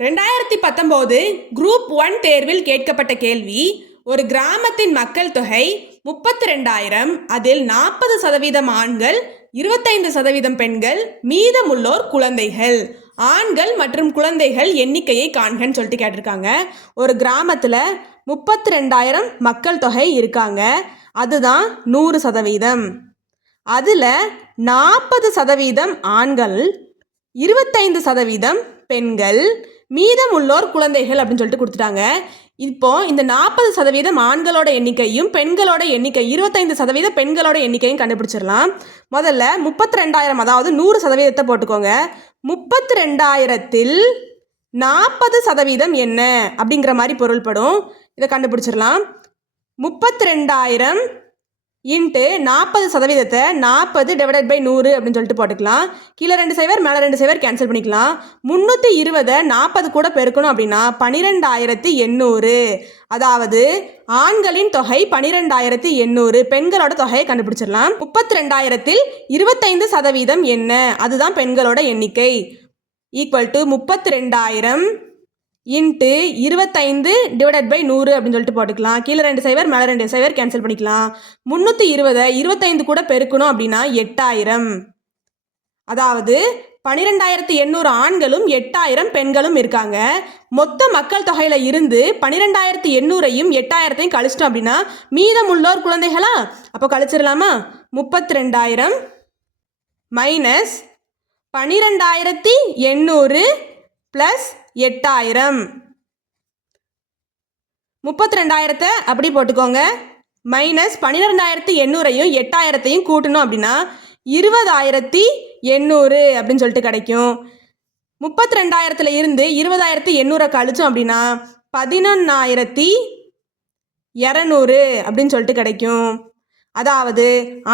2019 group 1 தேர்வில் கேட்கப்பட்ட கேள்வி, ஒரு கிராமத்தின் மக்கள் தொகை 32,000, அதில் 40% ஆண்கள், 25% பெண்கள், மீதமுள்ளோர் குழந்தைகள். ஆண்கள் மற்றும் குழந்தைகள் எண்ணிக்கையை காண்கன்னு சொல்லிட்டு கேட்டிருக்காங்க. ஒரு கிராமத்தில் 32,000 மக்கள் தொகை இருக்காங்க, அதுதான் 100%. அதில் 40% ஆண்கள், 25% பெண்கள், மீதம் உள்ளோர் குழந்தைகள் அப்படின்னு சொல்லிட்டு கொடுத்துட்டாங்க. இப்போ இந்த 40% ஆண்களோட எண்ணிக்கையும் பெண்களோட எண்ணிக்கை 25% பெண்களோட எண்ணிக்கையும் கண்டுபிடிச்சிடலாம். முதல்ல 32,000, அதாவது 100% போட்டுக்கோங்க. 32,000ல் 40% என்ன அப்படிங்கிற மாதிரி பொருள்படும். இதை கண்டுபிடிச்சிடலாம். 32,000 இன்ட்டு 40%, 40 டிவைடட் பை 100 அப்படின்னு சொல்லிட்டு போட்டுக்கலாம். கீழே 2 சைவர் மேலே 2 சைவர் கேன்சல் பண்ணிக்கலாம். 320 40 கூட பெருக்கணும் அப்படின்னா 12,800. அதாவது ஆண்களின் தொகை 12,800, பெண்களோட தொகையை கண்டுபிடிச்சிடலாம். 32,000ல் 25% என்ன, அதுதான் பெண்களோட எண்ணிக்கை. Equal to 32,000 into 25 divided by 100 அப்படின்னு சொல்லிட்டு போட்டுக்கலாம். கீழே 2 சைவர் மேலே 2 சைவர் கேன்சல் பண்ணிக்கலாம். 320 25 கூட பெருக்கணும் அப்படின்னா 8,000. அதாவது 12,800 ஆண்களும் 8,000 பெண்களும் இருக்காங்க. மொத்த மக்கள் தொகையில இருந்து 12,800ஐயும் 8,000ஐயும் கழிச்சிட்டோம் அப்படின்னா மீதம் உள்ளோர் குழந்தைகளா? அப்போ கழிச்சிடலாமா? 32,000 மைனஸ் 12,800 ப்ளஸ் 8,000. 32,000 அப்படி போட்டுக்கோங்க. மைனஸ் 12,800ஐயும் 8,000ஐயும் கூட்டணும் அப்படின்னா 20,800 அப்படின்னு சொல்லிட்டு கிடைக்கும். 32,000ல் இருந்து 20,800 கழிச்சோம் அப்படின்னா 11,200 அப்படின்னு சொல்லிட்டு கிடைக்கும். அதாவது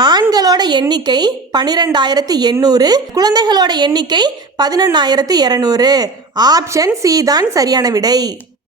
ஆண்களோட எண்ணிக்கை 12,800, குழந்தைகளோட எண்ணிக்கை 11,200. ஆப்ஷன் சி தான் சரியான விடை.